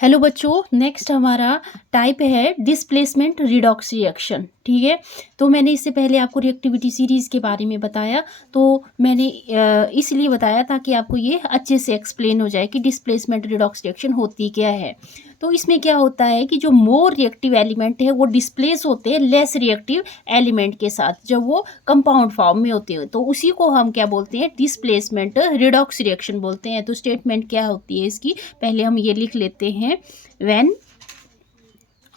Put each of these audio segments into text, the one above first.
Hello बच्चों, next हमारा type है डिस्प्लेसमेंट रिडॉक्स रिएक्शन। ठीक है, तो मैंने इससे पहले आपको रिएक्टिविटी सीरीज़ के बारे में बताया। तो मैंने इसलिए बताया ताकि आपको ये अच्छे से एक्सप्लेन हो जाए कि डिस्प्लेसमेंट रिडॉक्स रिएक्शन होती क्या है। तो इसमें क्या होता है कि जो मोर रिएक्टिव एलिमेंट है वो डिस्प्लेस होते हैं लेस रिएक्टिव एलिमेंट के साथ, जब वो कंपाउंड फॉर्म में होते हैं तो उसी को हम क्या बोलते हैं, डिस्प्लेसमेंट रिडॉक्स रिएक्शन बोलते हैं। तो स्टेटमेंट क्या होती है इसकी, पहले हम ये लिख लेते हैं। When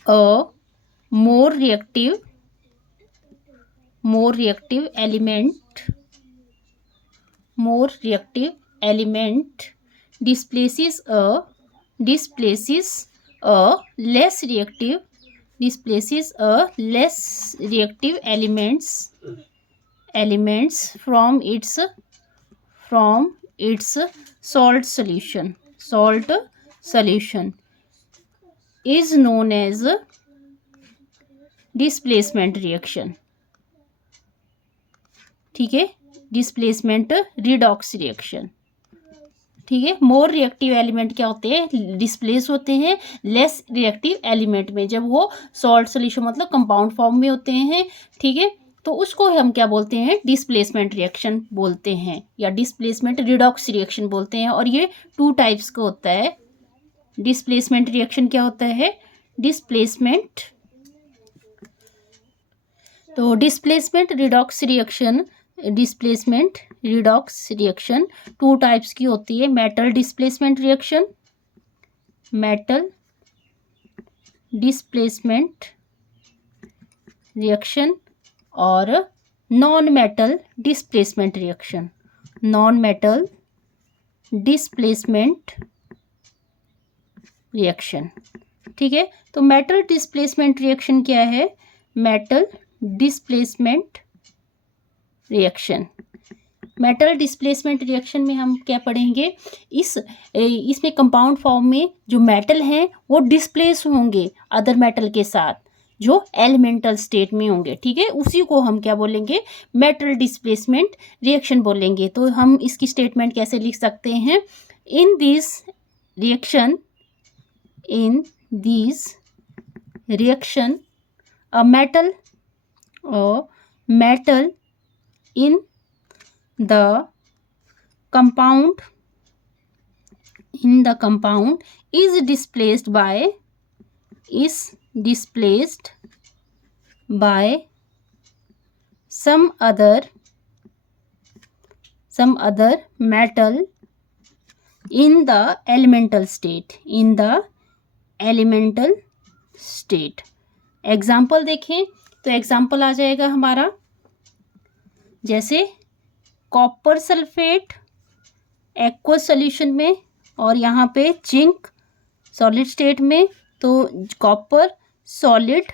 a more reactive element displaces a less reactive elements from its salt solution is known as displacement reaction। ठीक है, डिस्प्लेसमेंट रिडॉक्स रिएक्शन। ठीक है, मोर रिएक्टिव एलिमेंट क्या होते हैं, डिस्प्लेस होते हैं लेस रिएक्टिव एलिमेंट में, जब वो सॉल्ट सोल्यूशन मतलब कंपाउंड फॉर्म में होते हैं। ठीक है, तो उसको हम क्या बोलते हैं, डिस्प्लेसमेंट रिएक्शन बोलते हैं या डिस्प्लेसमेंट रिडॉक्स रिएक्शन बोलते हैं। और ये 2 टाइप्स का होता है। डिस्प्लेसमेंट रिएक्शन क्या होता है, डिस्प्लेसमेंट रिडॉक्स रिएक्शन 2 टाइप्स की होती है। मेटल डिस्प्लेसमेंट रिएक्शन और नॉन मेटल डिस्प्लेसमेंट रिएक्शन। ठीक है, तो मेटल डिस्प्लेसमेंट रिएक्शन क्या है, मेटल डिस्प्लेसमेंट रिएक्शन में हम क्या पढ़ेंगे, इसमें कंपाउंड फॉर्म में जो मेटल हैं वो डिस्प्लेस होंगे अदर मेटल के साथ जो एलिमेंटल स्टेट में होंगे। ठीक है, उसी को हम क्या बोलेंगे, मेटल डिस्प्लेसमेंट रिएक्शन बोलेंगे। तो हम इसकी स्टेटमेंट कैसे लिख सकते हैं, in this reaction a metal in the compound is displaced by some other metal in the elemental state। Example देखें तो एग्जाम्पल आ जाएगा हमारा, जैसे कॉपर सल्फेट एक्वस सॉल्यूशन में और यहाँ पे जिंक सॉलिड स्टेट में, तो copper solid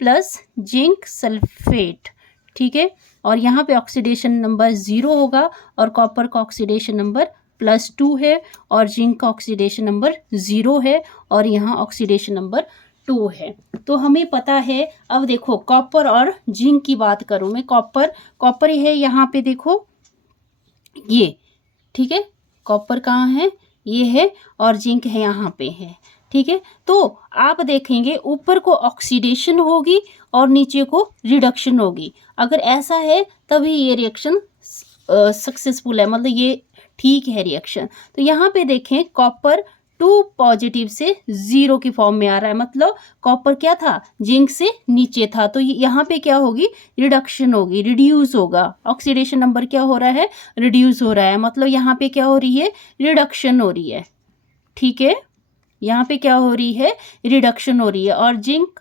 plus zinc sulphate. ठीक है, और यहाँ पे ऑक्सीडेशन नंबर 0 होगा और कॉपर का ऑक्सीडेशन नंबर +2 है और जिंक का ऑक्सीडेशन नंबर 0 है और यहाँ ऑक्सीडेशन नंबर 2 है। तो हमें पता है। अब देखो कॉपर और जिंक की बात करूं मैं, कॉपर है यहाँ पे, देखो ये। ठीक है, कॉपर कहाँ है, ये है, और जिंक है यहाँ पे है। ठीक है, तो आप देखेंगे ऊपर को ऑक्सीडेशन होगी और नीचे को रिडक्शन होगी। अगर ऐसा है तभी ये रिएक्शन सक्सेसफुल है, मतलब ये ठीक है रिएक्शन। तो यहाँ पे देखें कॉपर 2 पॉजिटिव से 0 की फॉर्म में आ रहा है, मतलब कॉपर क्या था, जिंक से नीचे था। तो यहाँ पे क्या होगी, रिडक्शन होगी, रिड्यूस होगा। ऑक्सीडेशन नंबर क्या हो रहा है, रिड्यूस हो रहा है, मतलब यहाँ पे क्या हो रही है, रिडक्शन हो रही है। ठीक है, यहाँ पे क्या हो रही है, रिडक्शन हो रही है। और जिंक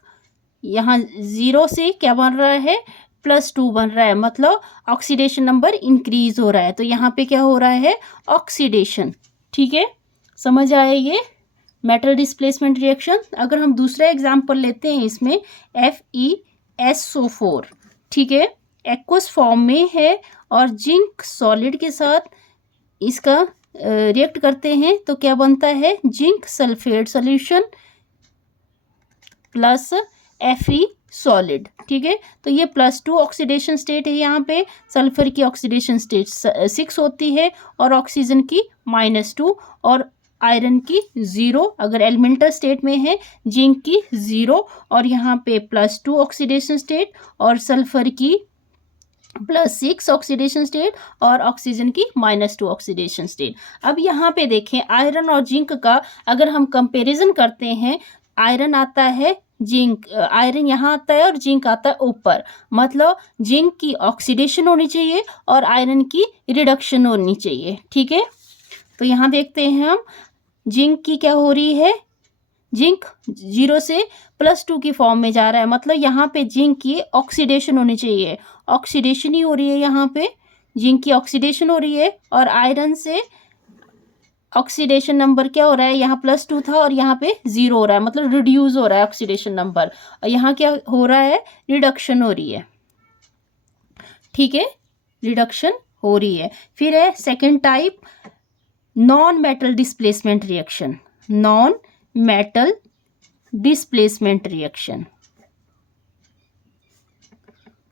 यहाँ 0 से क्या बन रहा है, +2 बन रहा है, मतलब ऑक्सीडेशन नंबर इंक्रीज हो रहा है। तो यहाँ पे क्या हो रहा है, ऑक्सीडेशन। ठीक है, समझ आए ये मेटल डिस्प्लेसमेंट रिएक्शन। अगर हम दूसरा एग्जाम्पल लेते हैं इसमें FeSO4। ठीक है, एक्वस फॉर्म में है और जिंक सॉलिड के साथ इसका रिएक्ट करते हैं तो क्या बनता है, zinc sulphate solution plus Fe solid. ठीक है, तो ये +2 ऑक्सीडेशन स्टेट है। यहाँ पे सल्फर की ऑक्सीडेशन स्टेट 6 होती है और ऑक्सीजन की -2, और आयरन की 0, अगर एलिमेंटल स्टेट में है जिंक की 0, और यहाँ पे +2 ऑक्सीडेशन स्टेट, और सल्फर की +6 ऑक्सीडेशन स्टेट, और ऑक्सीजन की -2 ऑक्सीडेशन स्टेट। अब यहाँ पे देखें आयरन और जिंक का अगर हम कंपैरिजन करते हैं, आयरन आता है, जिंक आयरन यहाँ आता है और जिंक आता है ऊपर, मतलब जिंक की ऑक्सीडेशन होनी चाहिए और आयरन की रिडक्शन होनी चाहिए। ठीक है, तो यहाँ देखते हैं हम जिंक की क्या हो रही है, जिंक 0 से +2 की फॉर्म में जा रहा है, मतलब यहाँ पे जिंक की ऑक्सीडेशन होनी चाहिए, ऑक्सीडेशन ही हो रही है, यहाँ पे जिंक की ऑक्सीडेशन हो रही है, और आयरन से ऑक्सीडेशन नंबर क्या हो रहा है, यहाँ +2 था और यहाँ पे 0 हो रहा है, मतलब रिड्यूस हो रहा है ऑक्सीडेशन नंबर, और यहाँ क्या हो रहा है, रिडक्शन हो रही है। ठीक है, रिडक्शन हो रही है। फिर है second type, non metal displacement reaction, non metal displacement reaction,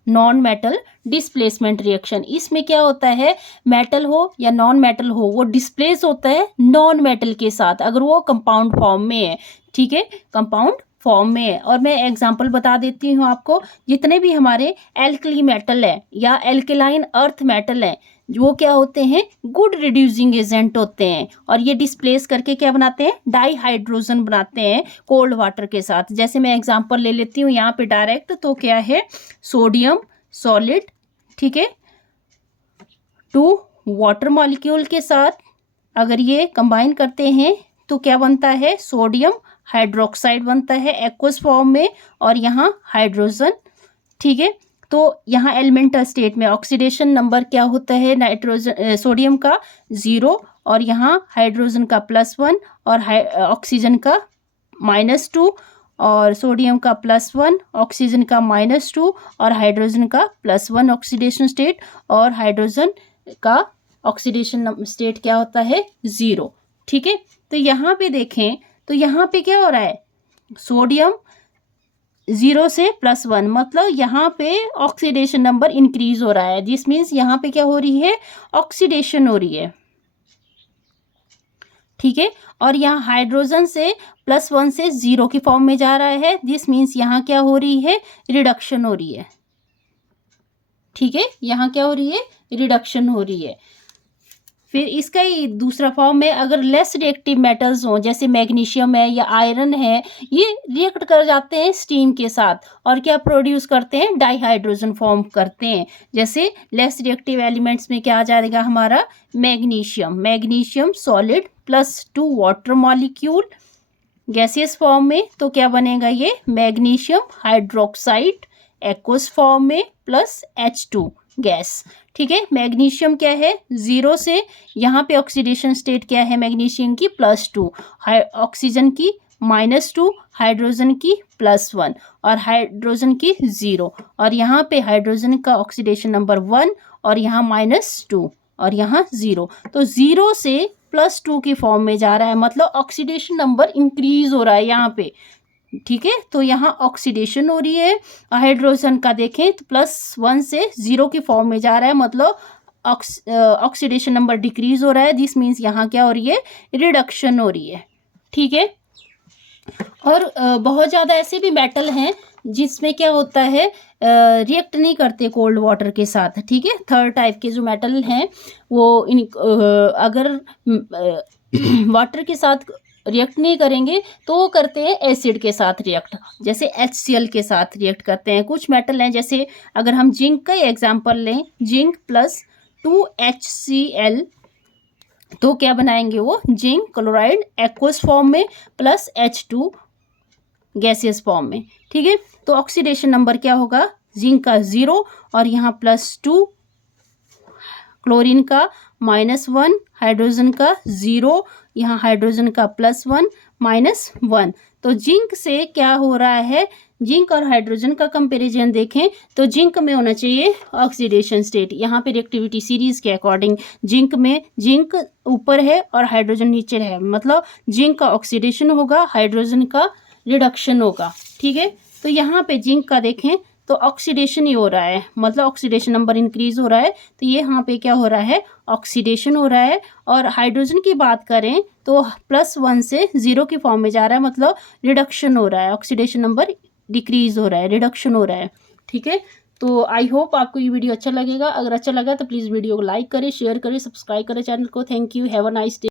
non metal displacement reaction. इसमें क्या होता है, मेटल हो या नॉन मेटल हो, वो डिस्प्लेस होता है नॉन मेटल के साथ, अगर वो कंपाउंड फॉर्म में है। ठीक है, कंपाउंड फॉर्म में है। और मैं एग्जांपल बता देती हूँ आपको, जितने भी हमारे एल्कली मेटल है या एल्केलाइन अर्थ मेटल है, वो क्या होते हैं, गुड रिड्यूसिंग एजेंट होते हैं, और ये डिस्प्लेस करके क्या बनाते हैं, डाईहाइड्रोजन बनाते हैं कोल्ड वाटर के साथ। जैसे मैं एग्जांपल ले लेती हूँ यहाँ पे डायरेक्ट, तो क्या है, सोडियम सॉलिड, ठीक है, 2 वाटर मॉलिक्यूल के साथ अगर ये कंबाइन करते हैं तो क्या बनता है, सोडियम हाइड्रोक्साइड बनता है एक्वस फॉर्म में, और यहाँ हाइड्रोजन। ठीक है, तो यहाँ एलिमेंटल स्टेट में ऑक्सीडेशन नंबर क्या होता है, नाइट्रोजन सोडियम का 0, और यहाँ हाइड्रोजन का +1, और ऑक्सीजन का -2, और सोडियम का +1, ऑक्सीजन का -2, और हाइड्रोजन का +1 ऑक्सीडेशन स्टेट, और हाइड्रोजन का ऑक्सीडेशन स्टेट क्या होता है, 0। ठीक है, तो यहाँ पे देखें तो यहाँ पे क्या हो रहा है, सोडियम 0 से +1, मतलब यहाँ पे ऑक्सीडेशन नंबर इंक्रीज हो रहा है, दिस मीन्स यहाँ पे क्या हो रही है, ऑक्सीडेशन हो रही है। ठीक है, और यहाँ हाइड्रोजन से +1 से 0 की फॉर्म में जा रहा है, दिस मीन्स यहाँ क्या हो रही है, रिडक्शन हो रही है। ठीक है, यहाँ क्या हो रही है, रिडक्शन हो रही है। फिर इसका ही दूसरा फॉर्म है, अगर लेस रिएक्टिव मेटल्स हों, जैसे मैग्नीशियम है या आयरन है, ये रिएक्ट कर जाते हैं स्टीम के साथ और क्या प्रोड्यूस करते हैं, डाईहाइड्रोजन फॉर्म करते हैं। जैसे लेस रिएक्टिव एलिमेंट्स में क्या आ जाएगा हमारा, magnesium, magnesium solid +2 water molecule gaseous form में, तो क्या बनेगा ये, मैग्नीशियम हाइड्रोक्साइड एक्वस फॉर्म में +H2 गैस। ठीक है, मैग्नीशियम क्या है, 0 से, यहाँ पे ऑक्सीडेशन स्टेट क्या है मैग्नीशियम की, +2, ऑक्सीजन की -2, हाइड्रोजन की +1, और हाइड्रोजन की 0, और यहाँ पे हाइड्रोजन का ऑक्सीडेशन नंबर 1, और यहाँ -2, और यहाँ 0, तो 0 से +2 की फॉर्म में जा रहा है, मतलब ऑक्सीडेशन नंबर इंक्रीज हो रहा है यहाँ पे। ठीक है, तो यहाँ ऑक्सीडेशन हो रही है। हाइड्रोजन का देखें तो +1 से 0 की फॉर्म में जा रहा है, मतलब ऑक्सीडेशन नंबर डिक्रीज हो रहा है, दिस मीन्स यहाँ क्या हो रही है, रिडक्शन हो रही है। ठीक है, और बहुत ज़्यादा ऐसे भी मेटल हैं जिसमें क्या होता है, रिएक्ट नहीं करते कोल्ड वाटर के साथ। ठीक है, थर्ड टाइप के जो मेटल हैं वो अगर वाटर के साथ रिएक्ट नहीं करेंगे तो वो करते हैं एसिड के साथ रिएक्ट, जैसे HCl के साथ रिएक्ट करते हैं। कुछ मेटल हैं, जैसे अगर हम जिंक का एग्जांपल लें, जिंक +2HCl, तो क्या बनाएंगे वो, जिंक क्लोराइड एक्वस फॉर्म में +H2 गैसियस फॉर्म में। ठीक है, तो ऑक्सीडेशन नंबर क्या होगा, जिंक का 0, और यहाँ +2, क्लोरीन का -1, हाइड्रोजन का 0, यहाँ हाइड्रोजन का +1 -1। तो जिंक से क्या हो रहा है, जिंक और हाइड्रोजन का कंपैरिजन देखें तो जिंक में होना चाहिए ऑक्सीडेशन स्टेट, यहाँ पे रिएक्टिविटी सीरीज के अकॉर्डिंग जिंक में जिंक ऊपर है और हाइड्रोजन नीचे है, मतलब जिंक का ऑक्सीडेशन होगा, हाइड्रोजन का रिडक्शन होगा। ठीक है, तो यहाँ पे जिंक का देखें तो ऑक्सीडेशन ही हो रहा है, मतलब ऑक्सीडेशन नंबर इंक्रीज हो रहा है, तो ये यहाँ पे क्या हो रहा है, ऑक्सीडेशन हो रहा है। और हाइड्रोजन की बात करें तो +1 से 0 की फॉर्म में जा रहा है, मतलब रिडक्शन हो रहा है, ऑक्सीडेशन नंबर डिक्रीज हो रहा है, रिडक्शन हो रहा है। ठीक है, तो आई होप आपको ये वीडियो अच्छा लगेगा। अगर अच्छा लगा तो प्लीज़ वीडियो को लाइक करें, शेयर करें, सब्सक्राइब करें चैनल को। Thank you, have a nice day.